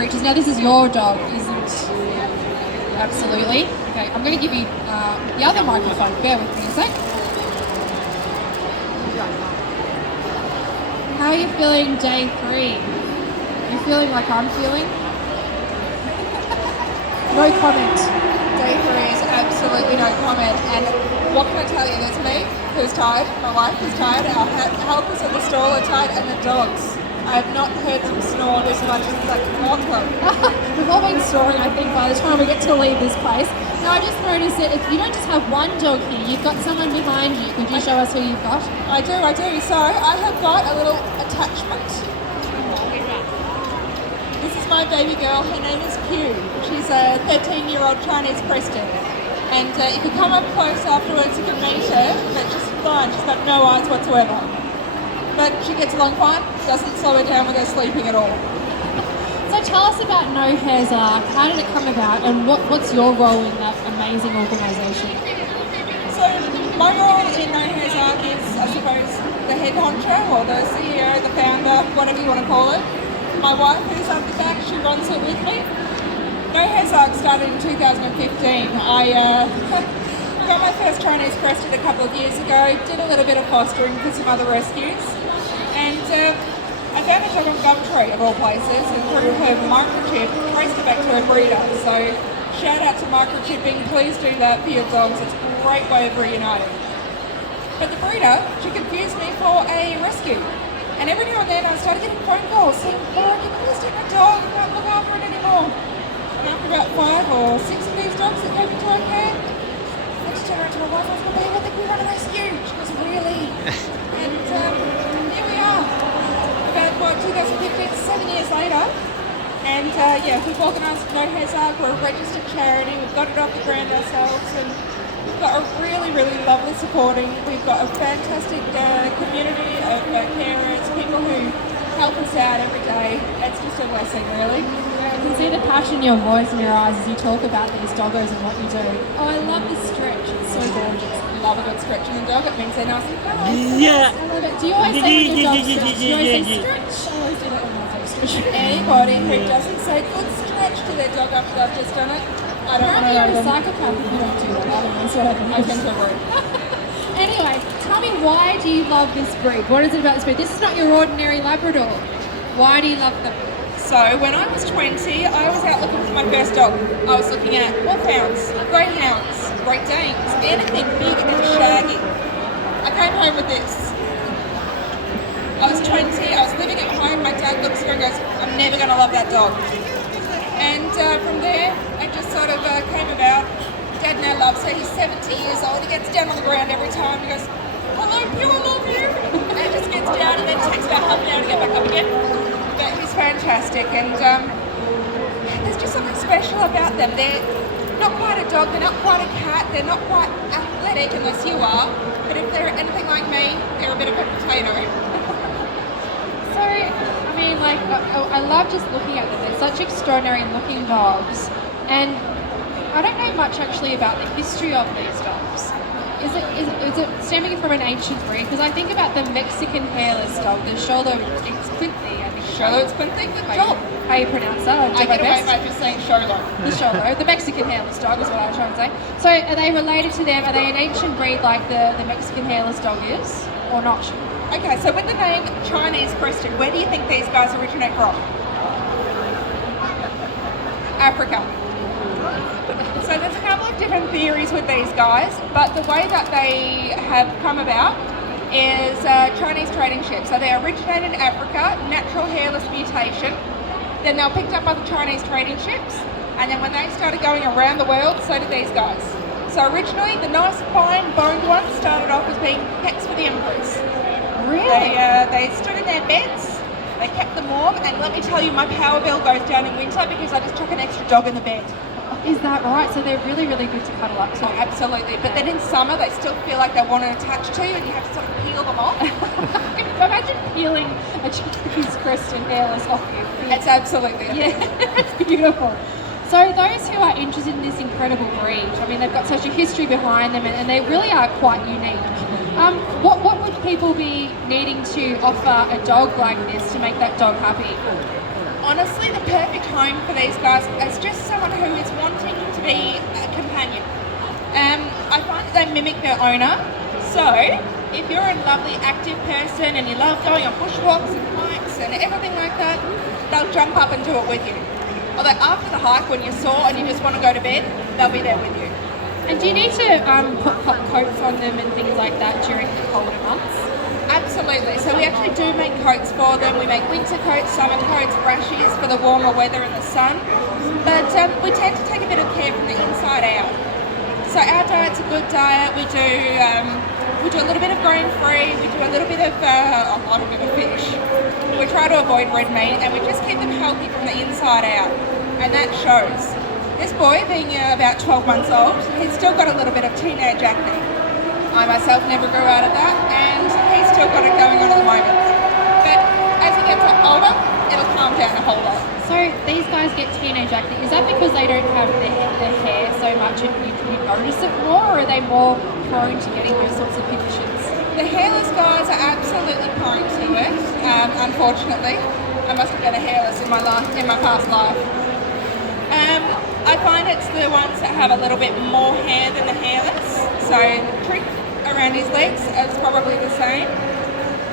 creatures. Now, this is your dog, isn't it? Absolutely. Okay, I'm going to give you the other microphone. Bear with me a sec. How are you feeling day 3? Are you feeling like I'm feeling? No comment. Day 3 is absolutely no comment. And what can I tell you? There's me, who's tired. My wife is tired. Our helpers at the stall are tired, and the dogs. I have not heard them snore as much as that club. We've all been snoring, I think, by the time we get to leave this place. Now, I just noticed that if you don't just have one dog here, you've got someone behind you. Could you show us who you've got? I do. So I have got a little attachment. This is my baby girl. Her name is Q. She's a 13-year-old Chinese Crested. And if you come up close afterwards, you can meet her, but she's fine. She's got no eyes whatsoever. But she gets along fine, doesn't slow her down with her sleeping at all. So tell us about No Hairs Arc. How did it come about, and what's your role in that amazing organisation? So my role in No Hairs Arc is, I suppose, the head honcho, or the CEO, the founder, whatever you want to call it. My wife, who's up the back, she runs it with me. No Hairs Arc started in 2015. I got my first Chinese Crested a couple of years ago, did a little bit of fostering for some other rescues, and I found a dog on Gumtree, of all places, and through her microchip, traced her back to her breeder. So shout out to microchipping, please do that for your dogs, it's a great way of reuniting. But the breeder, she confused me for a rescue. And every now and then I started getting phone calls saying, Laura, can you please take my dog? I can't look after it anymore. And after about 5 or 6 of these dogs that came into our care, I just turned around to my wife and I was like, babe, I think we want a rescue. She goes, really? And here we are. About 2015, 7 years later. And we've organised No Hairs Arc. We're a registered charity. We've got it off the ground ourselves. And we've got a really, really lovely supporting. We've got a fantastic community of carers, people who help us out every day. It's just a blessing, really. I can see the passion in your voice and your eyes as you talk about these doggos and what you do. Oh, I love the stretch. It's so gorgeous. Love a good stretch in the dog. It means they're nice and fast. Yeah. I love it. Do you always say when your dog stretch? Do you always say stretch? I always do that when my dog stretch. Anybody who doesn't say good stretch to their dog after they've just done it, I don't want to know them. You're a psychopath if you don't do that. I don't know. So I tend to agree. Anyway, tell me, why do you love this breed? What is it about this breed? This is not your ordinary Labrador. Why do you love them? So when I was 20, I was out looking for my first dog. I was looking at wolfhounds, greyhounds, Great Danes, anything big and shaggy. I came home with this. I was 20, I was living at home, my dad looks at her and goes, I'm never going to love that dog. And from there, it just sort of came about. Dad now loves her, he's 70 years old, he gets down on the ground every time, he goes, hello, Pew, I love you. And just gets down and then takes about half an hour to get back up again. But he's fantastic, and there's just something special about them. They're not quite a dog, they're not quite a cat, they're not quite athletic unless you are, but if they're anything like me, they're a bit of a potato. So, I mean, like, I love just looking at them. They're such extraordinary looking dogs, and I don't know much actually about the history of these dogs. Is it stemming from an ancient breed? Because I think about the Mexican hairless dog, the Xolo Xquintly, I think. Xolo Xquintly? Good job. How you pronounce that? I get away by just saying Xolo. The Xolo, the Mexican hairless dog is what I was trying to say. So are they related to them? Are they an ancient breed like the Mexican hairless dog is, or not? Okay, so with the name Chinese Crested, where do you think these guys originate from? Africa. So there's a couple of different theories with these guys, but the way that they have come about is Chinese trading ships. So they originated in Africa, natural hairless mutation, then they were picked up by the Chinese trading ships, and then when they started going around the world, so did these guys. So originally, the nice fine boned ones started off as being pets for the emperors. Really? They stood in their beds, they kept them warm, and let me tell you, my power bill goes down in winter because I just chuck an extra dog in the bed. Is that right? So they're really, really good to cuddle up to. Oh, absolutely. But then in summer, they still feel like they want to attach to you and you have to sort of peel them off. Imagine peeling a Chinese Crested hairless off you. It's absolutely yeah, it's beautiful. So those who are interested in this incredible breed, I mean, they've got such a history behind them and they really are quite unique. What would people be needing to offer a dog like this to make that dog happy? honestly, the perfect home for these guys is just someone who is wanting to be a companion. I find that they mimic their owner. So, if you're a lovely active person and you love going on bushwalks and hikes and everything like that, they'll jump up and do it with you. Although after the hike, when you're sore and you just want to go to bed, they'll be there with you. And do you need to put hot coats on them and things like that during the colder months? Absolutely. So we actually do make coats for them. We make winter coats, summer coats, rashies for the warmer weather and the sun. But we tend to take a bit of care from the inside out. So our diet's a good diet. We do a little bit of grain-free. We do a little bit of fish. We try to avoid red meat, and we just keep them healthy from the inside out, and that shows. This boy, being about 12 months old, he's still got a little bit of teenage acne. I myself never grew out of that, and he's still got it going on at the moment. But as he gets older, it'll calm down a whole lot. So these guys get teenage acne. Is that because they don't have their hair so much and you notice it more, or are they more prone to getting those sorts of conditions? The hairless guys are absolutely prone to it, unfortunately. I must have been a hairless in my past life. I find it's the ones that have a little bit more hair than the hairless. So the trick around his legs is probably the same.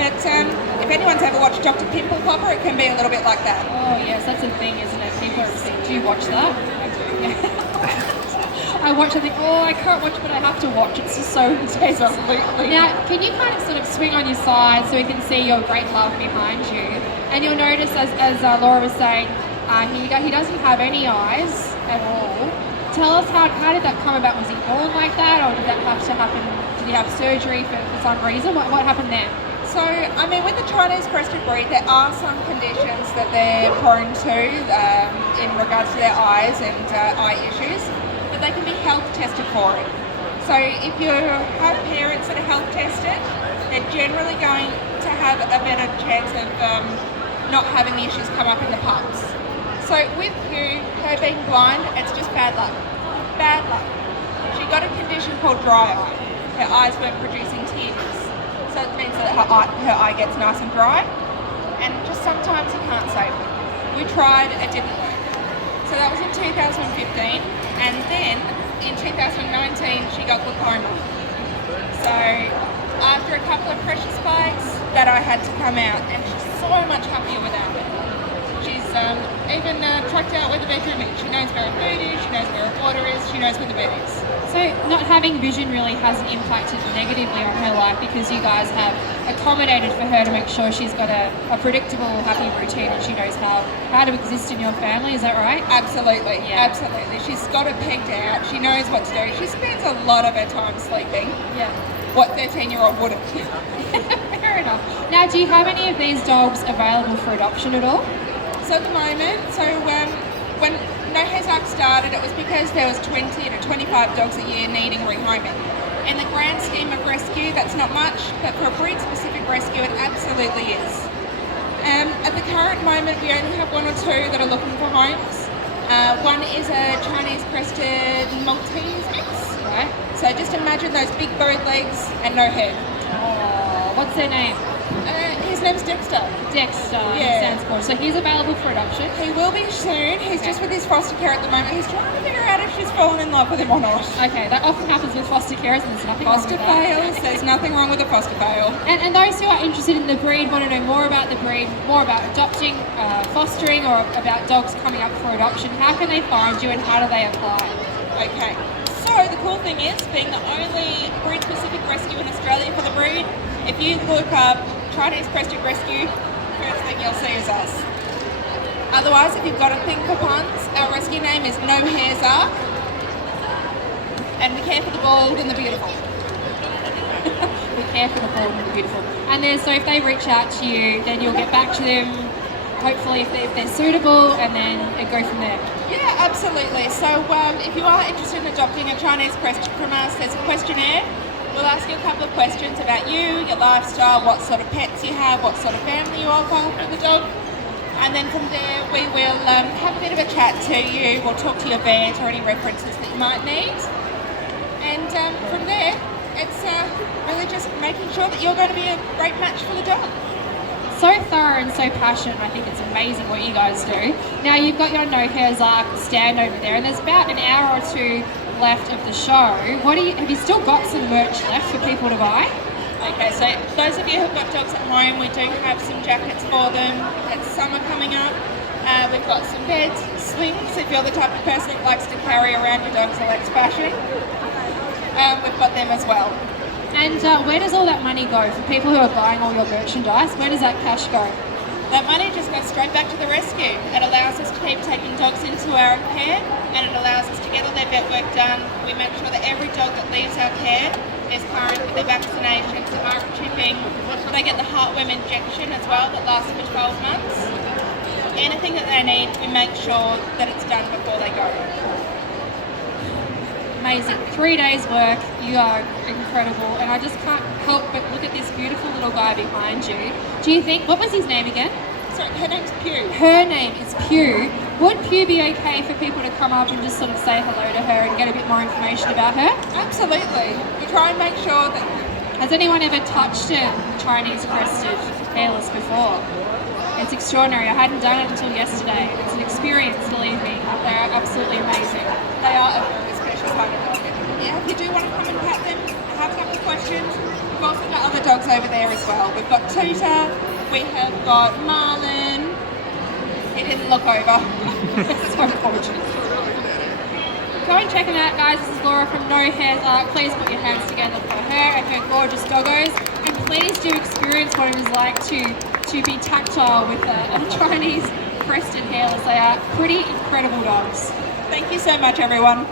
But if anyone's ever watched Dr. Pimple Popper, it can be a little bit like that. Oh yes, that's a thing, isn't it? People are sick. Do you watch that? I do. I watch and think, oh, I can't watch, but I have to watch. It's just so intense. Absolutely. Now, can you kind of sort of swing on your side so we can see your great love behind you? And you'll notice, as Laura was saying, he doesn't have any eyes at all. Tell us how did that come about? Was he born like that, or did that have to happen? Did he have surgery for some reason? What happened there? So, I mean, with the Chinese crested breed, there are some conditions that they're prone to in regards to their eyes and eye issues, but they can be health tested for it. So, if you have parents that are health tested, they're generally going to have a better chance of not having the issues come up in the pups. So, with her being blind, it's just bad luck. Bad luck. She got a condition called dry eye. Her eyes weren't producing tears. So it means that her eye gets nice and dry, and just sometimes you can't save it. We tried, it didn't work. So that was in 2015, and then in 2019 she got glaucoma. So after a couple of pressure spikes, that eye had to come out, and she's so much happier without it. She's even trucked out where the bedroom is. She knows where her food is, she knows where her water is, she knows where the bed is. So not having vision really hasn't impacted negatively on her life because you guys have accommodated for her to make sure she's got a predictable, happy routine and she knows how to exist in your family. Is that right? Absolutely, Yeah. absolutely. She's got it pegged out. She knows what to do. She spends a lot of her time sleeping. Yeah. What 13-year-old wouldn't? Fair enough. Now, do you have any of these dogs available for adoption at all? So at the moment, when No Hair's Ark started, it was because there was 20 to 25 dogs a year needing rehoming. In the grand scheme of rescue, that's not much, but for a breed-specific rescue, it absolutely is. At the current moment, we only have one or two that are looking for homes. One is a Chinese Crested Maltese mix. Right. So just imagine those big bowed legs and no head. Oh, what's their name? His name's Dexter. Dexter. Yeah. Sounds cool. So he's available for adoption. He will be soon. He's just with his foster care at the moment. He's trying to figure out if she's fallen in love with him or not. Okay, that often happens with foster carers and there's nothing Foster wrong with that. fails. There's nothing wrong with a foster fail. And those who are interested in the breed, want to know more about the breed, more about adopting, fostering, or about dogs coming up for adoption, how can they find you and how do they apply? Okay. So the cool thing is, being the only breed-specific rescue in Australia for the breed, if you look up Chinese Crested Rescue, first thing you'll see is us. Otherwise, if you've got a thing for puns, our rescue name is No Hair's Ark, and we care for the bald and the beautiful. We care for the bald and the beautiful. And then, so if they reach out to you, then you'll get back to them, hopefully if they're suitable, and then it go from there. Yeah, absolutely. So if you are interested in adopting a Chinese Crested from us, there's a questionnaire. We'll ask you a couple of questions about you, your lifestyle, what sort of pets you have, what sort of family you offer for the dog. And then from there, we will have a bit of a chat to you. We'll talk to your vet or any references that you might need. And from there, it's really just making sure that you're going to be a great match for the dog. so thorough and so passionate. I think it's amazing what you guys do. Now you've got your No Hairs Arc stand over there, and there's about an hour or two left of the show. Have you still got some merch left for people to buy? Okay, so those of you who've got dogs at home, we do have some jackets for them. It's summer coming up. We've got some beds, slings, if you're the type of person that likes to carry around your dog's legs fashion. We've got them as well. And where does all that money go for people who are buying all your merchandise? Where does that cash go? That money just goes straight back to the rescue. It allows us to keep taking dogs into our care, and it allows us to get all their vet work done. We make sure that every dog that leaves our care is current with their vaccinations, the microchipping. They get the heartworm injection as well that lasts for 12 months. Anything that they need, we make sure that it's done before they go. Amazing. 3 days work. You are incredible. And I just can't help but look at this beautiful little guy behind you. Do you think, what was his name again? Sorry, her name's Pew. Her name is Pew. Would Pew be okay for people to come up and just sort of say hello to her and get a bit more information about her? Absolutely. We try and make sure that... Has anyone ever touched a Chinese crested hairless before? It's extraordinary. I hadn't done it until yesterday. It's an experience, believe me. They're absolutely amazing. They are a very special kind of dog. Yeah, if you do want to come and pet them, have a couple of questions. We've also got other dogs over there as well. We've got Tutor, we have got Marlin. He didn't look over. So unfortunate. Go and check them out, guys. This is Laura from No Hairs Arc. Please put your hands together for her and her gorgeous doggos. And please do experience what it is like to be tactile with a Chinese crested hairless. They are pretty incredible dogs. Thank you so much, everyone.